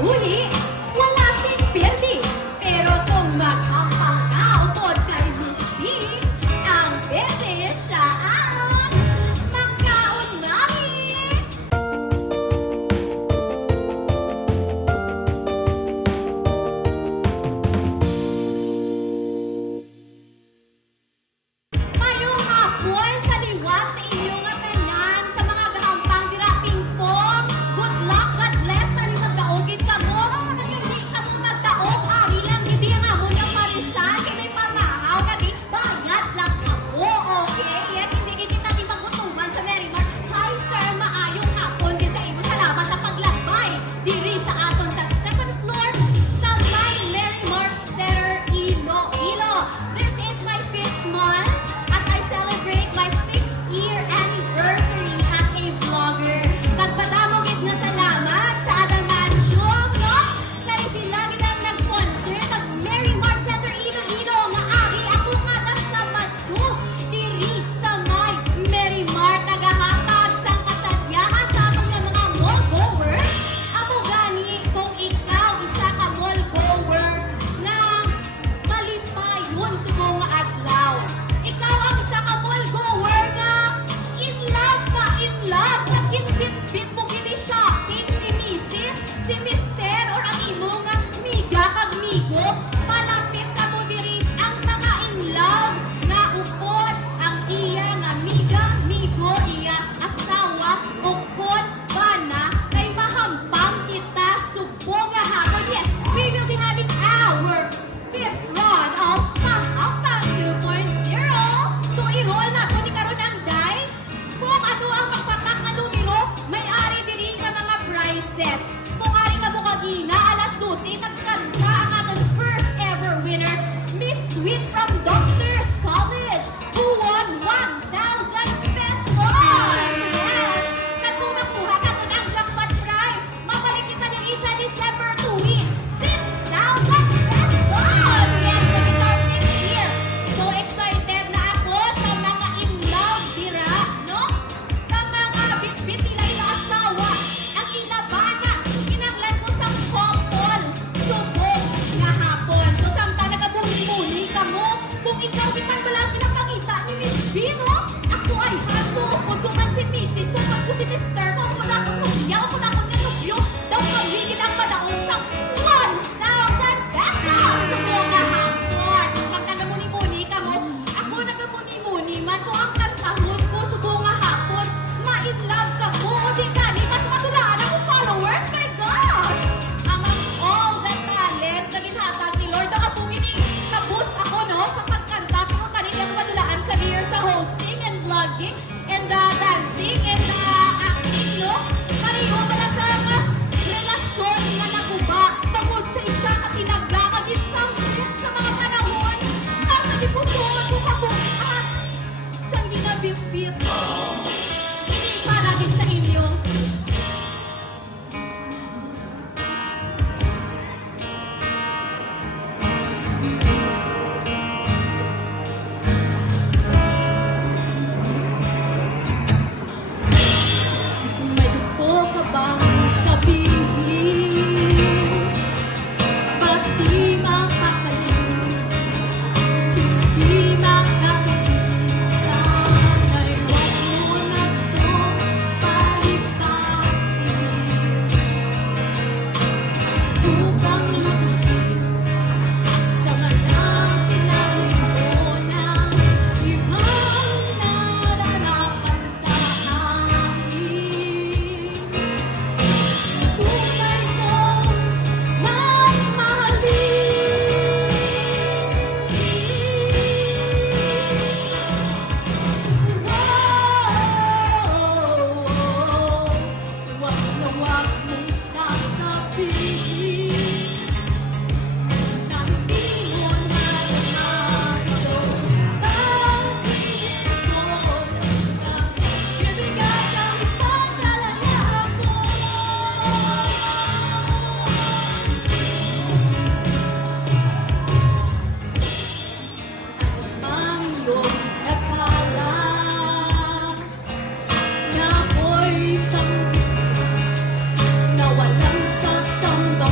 Huli, wala sing pirdi. Pero kung maghampang ka ukod kay Miss B, ang pirdi siya ang magkaunlahi. Mayong hapon sa liwat sa inyong tanan sa mga gahampang dira pingpong. Good luck, God bless, tani magdaogid ka mo. Hindi ka mo magdaog, ari lang hindi ang amon ng parisan. Kini pamahaw na di bayad lang ako, okay? Yes, hindi kita di magutuman sa Merrimar. Hi sir, maayong hapon din sa imo. Salamat sa paglakbay. Diri sa aton sa second floor sa may Merrimar Center, Iloilo. This is my 5th month as I celebrate my 6th year anniversary as a vlogger. Nagpadamo gid nga salamat sa Adamantium, no? Kay sila nilang nag-sponsor ng Merrimar Center Iloilo nga ari ako kada Sabado diri sa may Merrimar nagahatag sa kasadyahan sa aton nga mga mall goer. Amo gani kung ikaw isa ka mall goer nga malipayon subong nga adlaw. Ikaw ang isa ka mall goer nga in love pa in love. Nagkit-bit mo gini shopping si Mrs., si Mister, or ang imo nga miga kag migo. Malapit ka mo diri ang mga in love nga upod ang iya nga miga, migo, iya asawa, upod bana kay mahampang kita subong nga hapon. Yes, we will be having our 5th run of Mahampang 2.0. So i-roll na kung ni karon ang die. Kung ano ang magpatak nga numero, may ari diri nga mga prizes. Kung ari nga mo kagina alas 12 nagkanta ang aton first ever winner, Miss Sweet from Doctors College, who won 1,000 pesos. Yes! Kag kung makuha ka mo ang jackpot prize, mabalik kita ng isa December 2 week, 6,000 pesos! Yes, because it's our 6th year. So excited na ako sa mga in love dira, no? Sa mga bit-bit nila yung asawa, ang ilabana, kinaglan ko sa couple, subong nga hapon. So samtang nagabuli-buli ka mo, kung ikaw kitang walang pinapakita ni Miss B, no? Ako ay hato, kung kuman si Mrs., kung ko si Mr., kung wala akong nubya, kung akong nanubyo, daw kawigid ang padaong sa 1,000 pesos! Subong nga hapon. So samtang nagabuli-buli ka mo, ako nagabuli-buli man, kung ang kantahon ko, subong nga hapon, ma-in-love ka mo, o di ka, di mas matulaan akong followers, my gosh! Among all the talent na ginhatag ni Lord, nakabuhin na-boost ako, no, sa pagkanta ko kanilang matulaan career sa hosting and vlogging and dancing and acting, no? Pareho pala sa mga relasyon nga naguba tungkol sa isa ka tinagda kag isang sa mga panahon ang nagipusod ko kabuhat sa ginabit-bit. Hindi para din sa inyo. May gusto ka bang sabihin? Ba't di makakalis? Hindi makakalis. Sana'y wag mo na to palitasin. Subukang lutusin sa mga sinabi mo na ibang nararapat sa akin. Tunay mo mas mahalin. Wag na wag mong sasabihin na hindi mo na naman ito. Bakit ito na bibigyan ang paglalaya ako? Ang iyong akala na ako'y isang na walang sasamba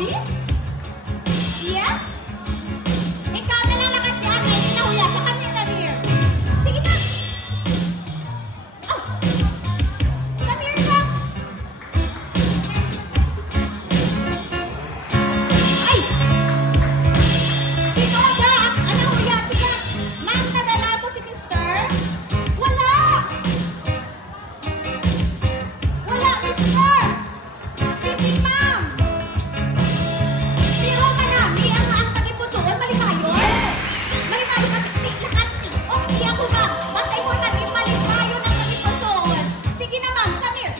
Abby? Yes? Ikaw na lang lakas yan. May sinahuya sa kanya na here. Sige na. Oh. Come here na. Ay! Sino ba? Ano huya? Sige. Ma'am, nadala mo si Mister? Wala! Wala, Mister! Busy, ma'am! Pero manami ang tagipusoon, malimayon. Malimayon at lakat. Okay ako, ma'am. Basta importante malimayon ang tagipusoon. Sige na, ma'am. Come here.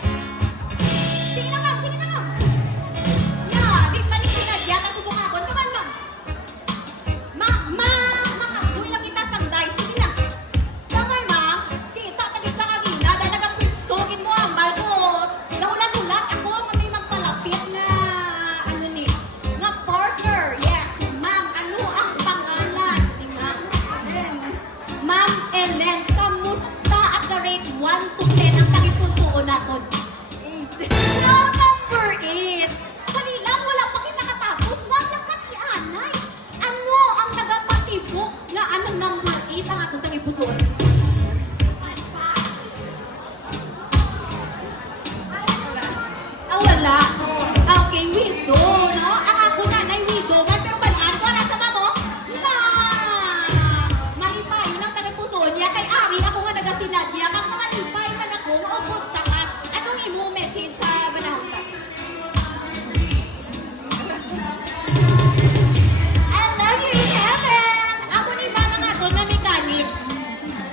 Sige na, ma'am. Sige na, ma'am. Yeah, di pa rin sinadya. Kasubong ako. Naman, ma'am. Makabuy lang kita sangday. Sige na. Naman, ma'am. Kita, tagis na kanina. Dahil nagang-Kristokin mo ang balkot. Nahulan-hulat ako. May magpalapit na, ano ni, nga partner. Yes, ma'am. Ano ang pangalan ni ma'am? Ma'am Ellen, kamusta at the rate 1 to 10 ang tagipusoon natin? No, number 8. Dali lang, wala pa kinakatapos. Wag lang katianay. Ano ang nagapatibok nga anong number 8 ang atong tagipusoon? Ah, wala. Okay, widow, no? Ang ako nanay, widow. Man, pero balaan ko, nasa ba mo? Na! Malipay lang tagipusoon niya. Kay Ari, ako nga nagasinadya. Kang mga lipay man ako, maupot ka ka. Anong imo message sa banahon ka? I love you in heaven! Ako ni mama nga to na mechanics.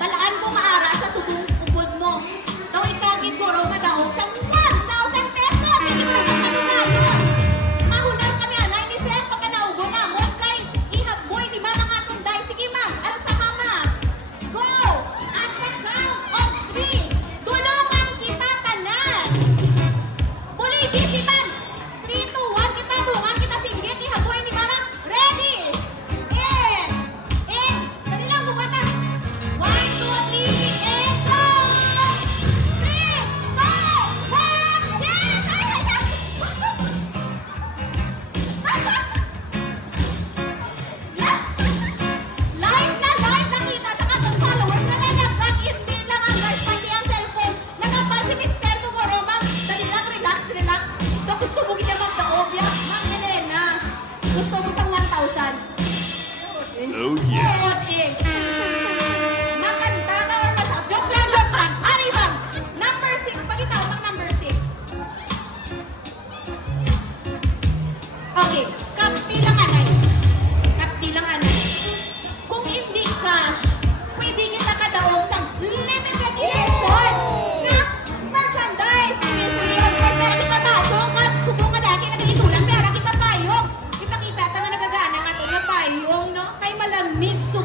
Balaan ko maara sa subong upod mo. Daw itagin ko raw madaog sa 1,000 pesos! Hindi ko naman maninayo. Mahulan kami anay ni Sir pagkadaugo na mo kay ihabboy di mama nga tong day. Sige ma'am, alsa ka ma'am. Go! At the count of 3. Tulungan kita tanan. Muli, busy man. 3, 2, 1, kita dungan kita singgit. Ihabboy ni mama. Ready? In. Dali lang, buka na. 1, 2, 3, and go! 3, 2, 1, yes! Ay, ay, ay! Live na live nakita sa katong followers na nagagdag. Hindi lang ang guys, pati ang cellphone. Nagapal si Mr. Tugoro, ma'am. Dali lang, relax, relax. So, gusto mo kita magdaog, ya? Ma'am Elena, gusto mo sa 1,000? Oh yeah. What is? Makanta ka or masa? Joke lang, joke lang. Ari, ma'am. Number 6. Pakita ko ng number 6. Okay. Kapti lang, anay. Kapti lang, anay. Kung hindi cash, pwede kita kadaog sa limited edition na merchandise. Mystery of course, pero kita basok at subong ka dati nag-iitulan, pero kita payong. Ipakita ta nga nagagana nga ito na payong, no? Kay malamig, so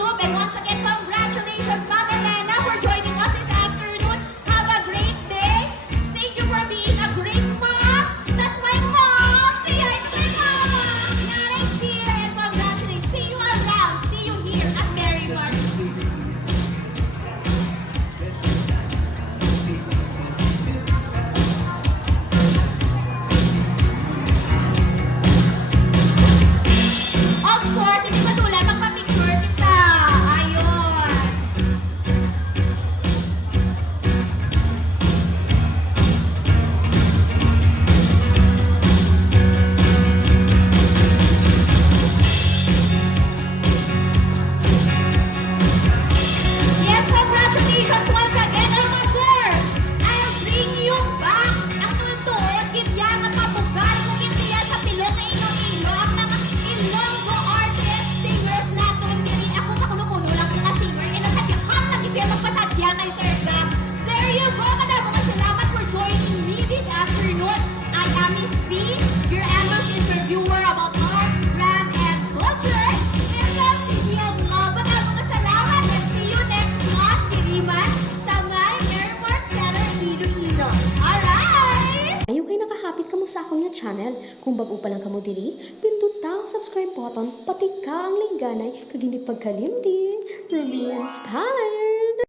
YouTube. And once again, congratulations, Ma'am Elena, for joining us this afternoon. Have a great day. Thank you for being a great mom. That's my mom. Say hi to my mama. Nanay dear, and congratulations. See you around. See you here at Merrimart. Of course, hindi matulad magpa-picture kita. Ayun. Yes, congratulations once again. And of course, I'll bring you back ang mga tuod, gitya nga pabugal, kung hindi yan sa pilong na Iloilo, ang mga Ilonggo artists, singers natin, diri ako sa kuno-kuno lang mga singer, and nasadyakang lagi kayo magpasadya kay Sir Zach. There you go, madam, mga salamat for joining me this afternoon. I am Miss B, your English interviewer about art, brand, and culture. And the city of love. Madam, mga salamat, and see you next month, Kiriman, sa may Airport Center, Iloilo. Alright! Ayaw kayo nakahapit ka mo sa akong nga channel. Kung bago pa lang ka mo diri, pindot ang subscribe button, pati ka ang lingganay, kag hindi pagkalimding. Ruby Inspired!